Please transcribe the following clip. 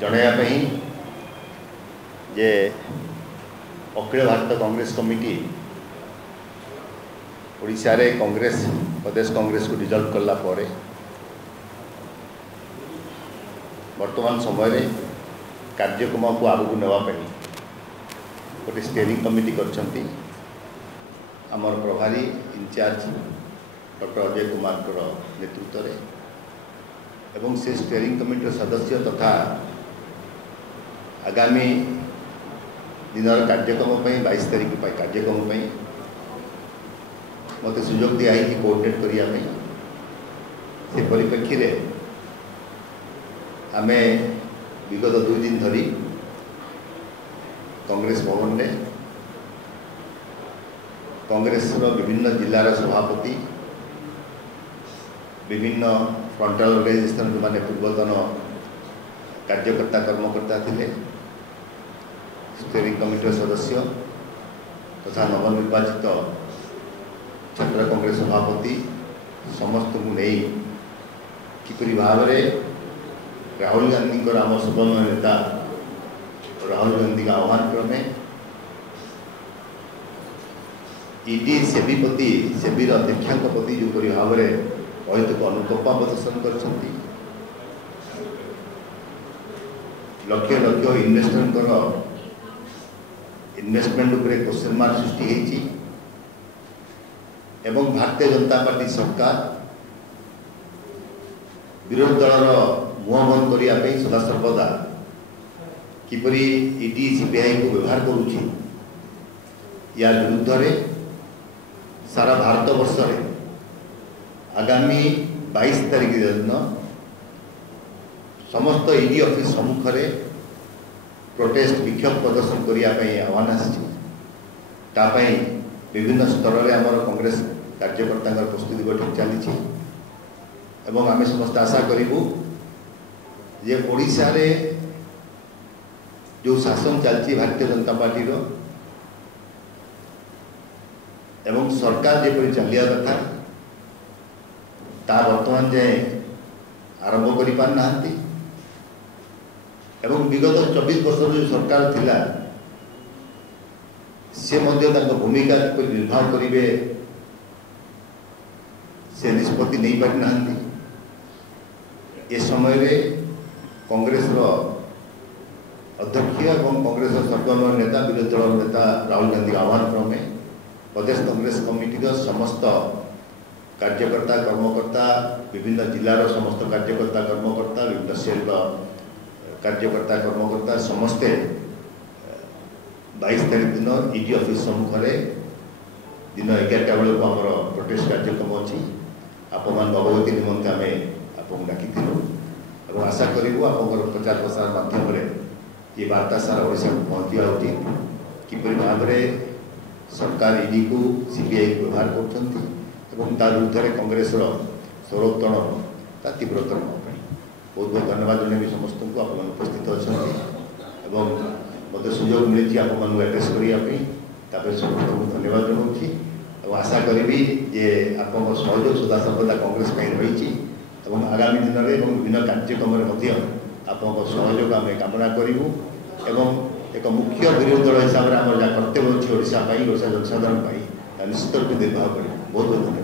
जणाइवाई जे अखिल Bharat Congress committee Odisha रे कांग्रेस प्रदेश कांग्रेस को dissolved करला परे वर्तमान समय कार्यक्रम को आगू नापी गोटे स्टीयरिंग कमिटी करछंती आमर प्रभारी इंचार्ज डॉक्टर अजय कुमार नेतृत्व रे एवं से स्टीयरिंग कमिटी सदस्य तथा आगामी दिन कार्यक्रम 22 तारीख कार्यक्रम मत सुजोग दिया कोऑर्डिनेट करने से परिप्रेक्षी रे आमे विगत 2 दिन धरी कांग्रेस भवन रे कांग्रेस विभिन्न जिलार सभापति विभिन्न फ्रंटल ऑर्गेनाइजेशन जो माने पूर्वतन कार्यकर्ता कर्मकर्ता थिले स्टीयरिंग कमिटी सदस्य तथा नवनिर्वाचित छात्र कांग्रेस सभापति समस्त को नहीं किपरि भाव में राहुल गांधी को आम सुबर्ण नेता राहुल गांधी का आह्वान क्रमे ईडी सेबीपति सेबीर अध्यक्ष प्रति जो भाव में अहेतुक अनुकंपा प्रदर्शन कर लक्ष लक्ष इन्वेस्टमेंट उपरे क्वेश्चन मार्क सृष्टि होती एवं भारतीय जनता पार्टी सरकार विरोधी दलर मुह बंद करने सदा सर्वदा किपरि ईडी सीबीआई को व्यवहार करुछि या विरुद्ध रे सारा भारत वर्ष रे आगामी 22 तारीख दिन समस्त ईडी ऑफिस सम्मुख रे प्रोटेस्ट विक्षोभ प्रदर्शन करने आह्वान आसी विभिन्न स्तर में आमर कांग्रेस कार्यकर्ता प्रस्तुति बैठक चली एवं आम समस्त आशा करूँ जे ओडिशा रे जो शासन चलती भारतीय जनता पार्टी एवं सरकार जेपरी चलिया कथा ता वर्तमान जाए आरंभ कर पारना एवं विगत 24 वर्ष जो सरकार थिला से भूमिका किपरि निर्वाह करेंगे से निष्पत्ति नहीं पारि ना ए समय रे कांग्रेस अध्यक्ष और कांग्रेस सर्वोच्च नेता विरोधी दल नेता राहुल गांधी आह्वान क्रमे प्रदेश कांग्रेस कमिटी समस्त कार्यकर्ता कर्मकर्ता विभिन्न जिलार समस्त कार्यकर्ता कर्मकर्ता विभिन्न सेल कार्यकर्ता कर्मकर्ता समस्ते 22 तारीख दिन ईडी ऑफिस सम्मुख दिन 11टा बेलू आमर प्रोटेस्ट कार्यक्रम अच्छी आपण भगवती निमंते आम आपको डाकी और आशा करूँ आप प्रचार प्रसार माध्यम ये वार्ता सारा ओडिशा को पहुँचा उचित किपरि भाव में सरकार ईडी को सीबीआई को व्यवहार कर विरुद्ध में कांग्रेस स्वरोत्तोलन ता तीव्रतम बहुत बहुत धन्यवाद जनइबी समस्त को आप उपस्थित अच्छा मत सुजोग मिली आप एड्रेस करने समस्त को धन्यवाद जनाऊँगी और आशा करी जे आप सहयोग सदा सर्वदा कांग्रेस रही आगामी दिन में विभिन्न कार्यक्रम आप सहयोग आम कामना करूँ एवं एक मुख्य विरोधी दल हिसाब से आम कर्तव्य अच्छी ओडिशा जनसाधारण निश्चित रूप निर्वाह कर बहुत बहुत धन्यवाद।